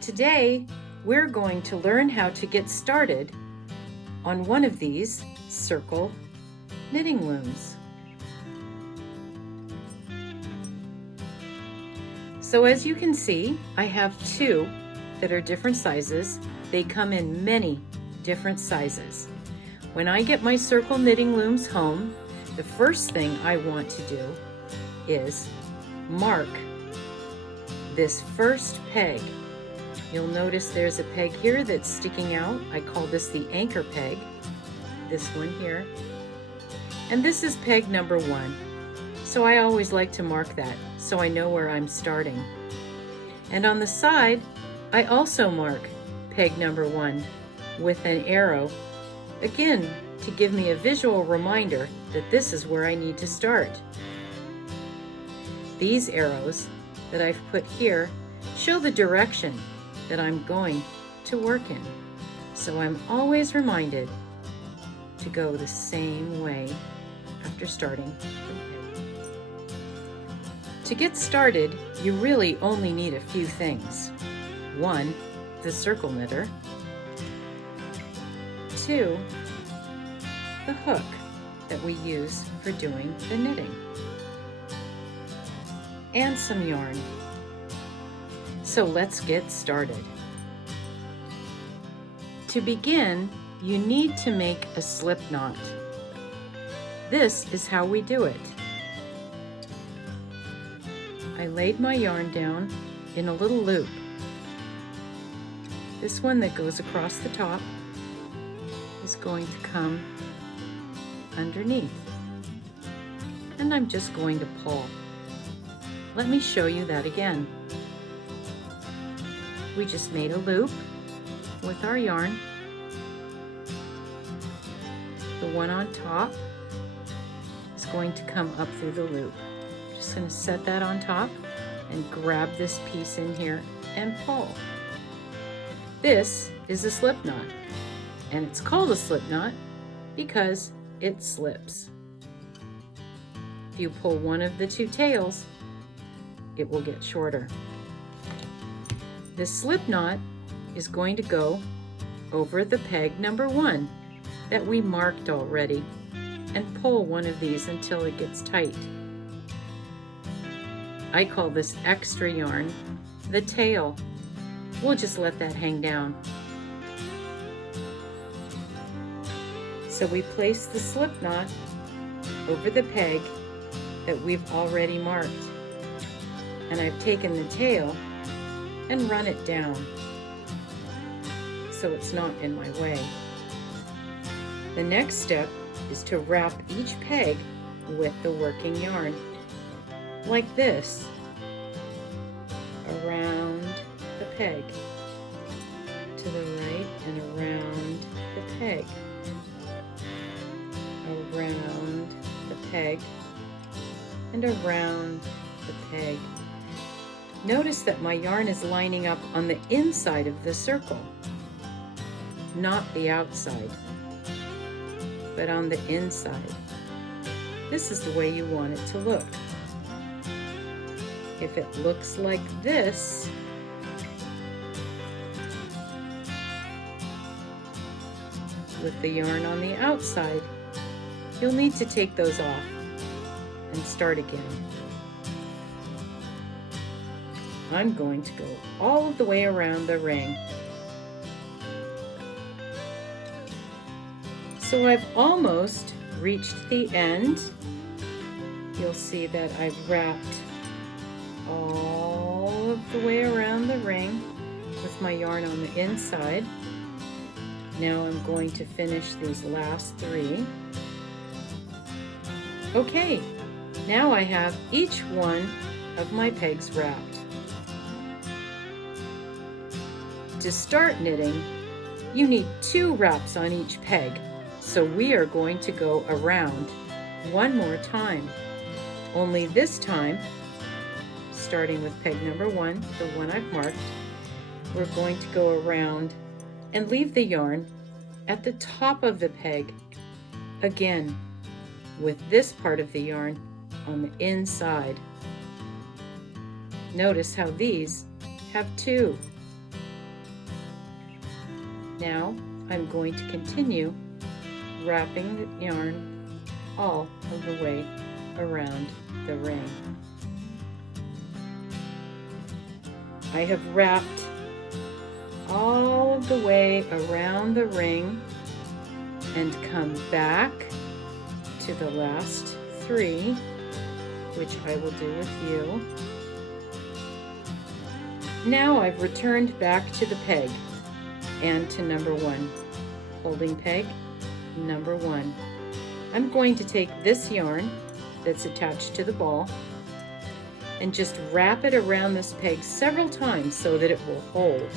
Today, we're going to learn how to get started on one of these circle knitting looms. So as you can see, I have two that are different sizes. They come in many different sizes. When I get my circle knitting looms home, the first thing I want to do is mark this first peg. You'll notice there's a peg here that's sticking out. I call this the anchor peg, this one here. And this is peg number 1. So I always like to mark that so I know where I'm starting. And on the side, I also mark peg number 1 with an arrow, again, to give me a visual reminder that this is where I need to start. These arrows that I've put here show the direction that I'm going to work in. So I'm always reminded to go the same way after starting from peg. To get started, you really only need a few things. 1, the circle knitter. 2, the hook that we use for doing the knitting. And some yarn. So let's get started. To begin, you need to make a slip knot. This is how we do it. I laid my yarn down in a little loop. This one that goes across the top is going to come underneath. And I'm just going to pull. Let me show you that again. We just made a loop with our yarn. The one on top is going to come up through the loop. Just going to set that on top and grab this piece in here and pull. This is a slip knot, and it's called a slip knot because it slips. If you pull one of the two tails, it will get shorter. This slip knot is going to go over the peg number 1 that we marked already and pull one of these until it gets tight. I call this extra yarn the tail. We'll just let that hang down. So we place the slip knot over the peg that we've already marked. And I've taken the tail and run it down so it's not in my way. The next step is to wrap each peg with the working yarn, like this, around the peg, to the right and around the peg, around the peg, and around the peg. Notice that my yarn is lining up on the inside of the circle, not the outside, but on the inside. This is the way you want it to look. If it looks like this, with the yarn on the outside, you'll need to take those off and start again. I'm going to go all the way around the ring. So I've almost reached the end. You'll see that I've wrapped all of the way around the ring with my yarn on the inside. Now I'm going to finish these last 3. Okay, now I have each one of my pegs wrapped. To start knitting, you need 2 wraps on each peg, so we are going to go around one more time. Only this time, starting with peg number 1, the one I've marked, we're going to go around and leave the yarn at the top of the peg, again with this part of the yarn on the inside. Notice how these have two. Now I'm going to continue wrapping the yarn all of the way around the ring. I have wrapped all of the way around the ring and come back to the last three, which I will do with you. Now I've returned back to the peg and to number one, holding peg number one. I'm going to take this yarn that's attached to the ball and just wrap it around this peg several times so that it will hold.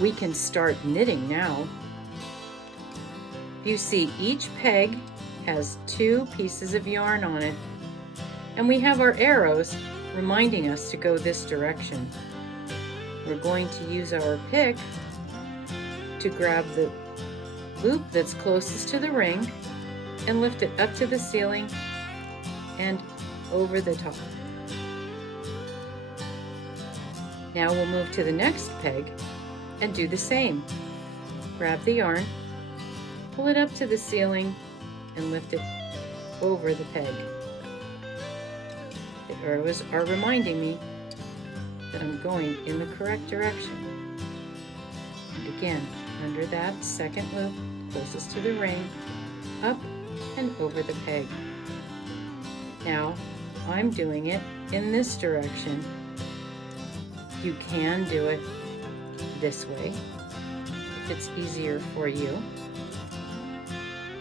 We can start knitting now. You see, each peg has two pieces of yarn on it, and we have our arrows reminding us to go this direction. We're going to use our pick to grab the loop that's closest to the ring and lift it up to the ceiling and over the top. Now we'll move to the next peg and do the same. Grab the yarn, pull it up to the ceiling, and lift it over the peg. The arrows are reminding me that I'm going in the correct direction. And again, under that second loop, closest to the ring, up and over the peg. Now, I'm doing it in this direction. You can do it this way, if it's easier for you,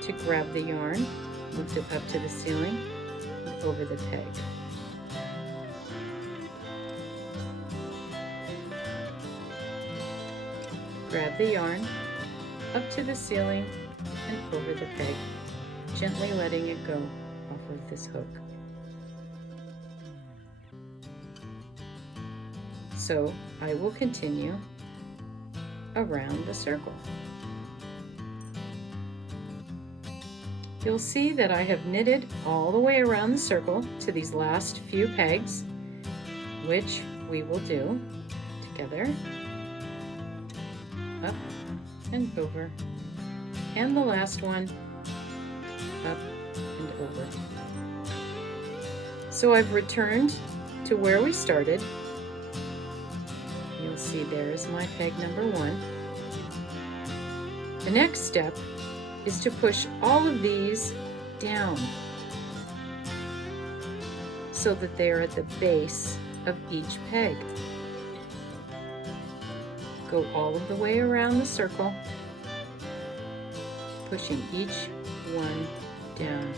to grab the yarn, lift it up to the ceiling, and over the peg. Grab the yarn, up to the ceiling, and over the peg, gently letting it go off of this hook. So I will continue around the circle. You'll see that I have knitted all the way around the circle to these last few pegs, which we will do together, up and over, and the last one, up and over. So I've returned to where we started. You'll see there's my peg number one. The next step is to push all of these down so that they are at the base of each peg. Go all of the way around the circle, pushing each one down.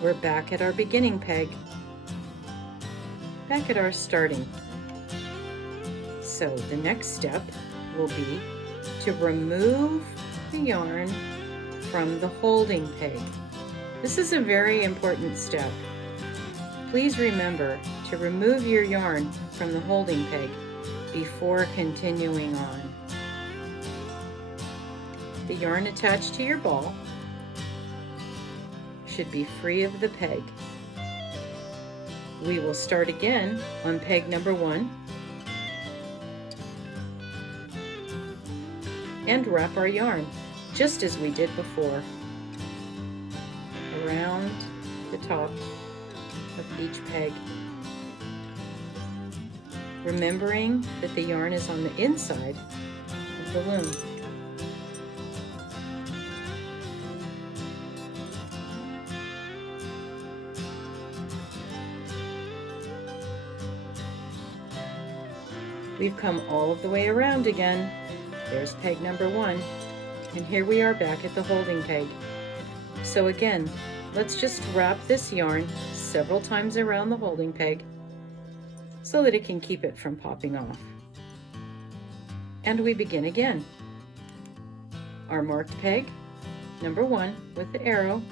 We're back at our beginning peg, back at our starting. So the next step will be to remove the yarn from the holding peg. This is a very important step. Please remember to remove your yarn from the holding peg before continuing on. The yarn attached to your ball should be free of the peg. We will start again on peg number one and wrap our yarn just as we did before, around the top of each peg, remembering that the yarn is on the inside of the loom. We've come all of the way around again. There's peg number one, and here we are back at the holding peg. So again, let's just wrap this yarn several times around the holding peg, so that it can keep it from popping off. And we begin again. Our marked peg, number 1, with the arrow,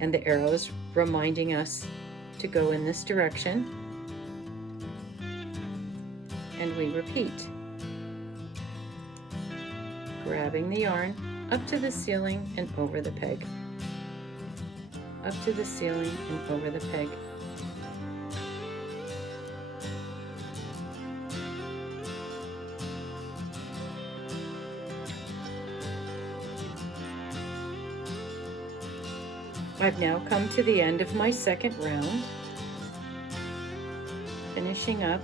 and the arrow is reminding us to go in this direction. And we repeat, grabbing the yarn up to the ceiling and over the peg, up to the ceiling and over the peg. I've now come to the end of my second round, finishing up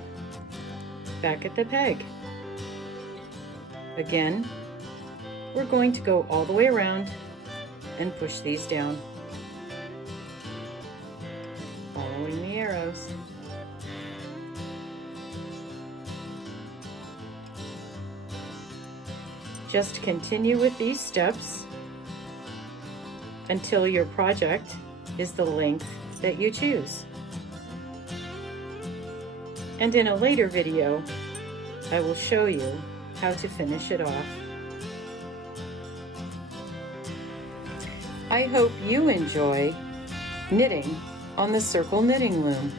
back at the peg. Again, we're going to go all the way around and push these down, following the arrows. Just continue with these steps until your project is the length that you choose. And in a later video, I will show you how to finish it off. I hope you enjoy knitting on the circle knitting loom.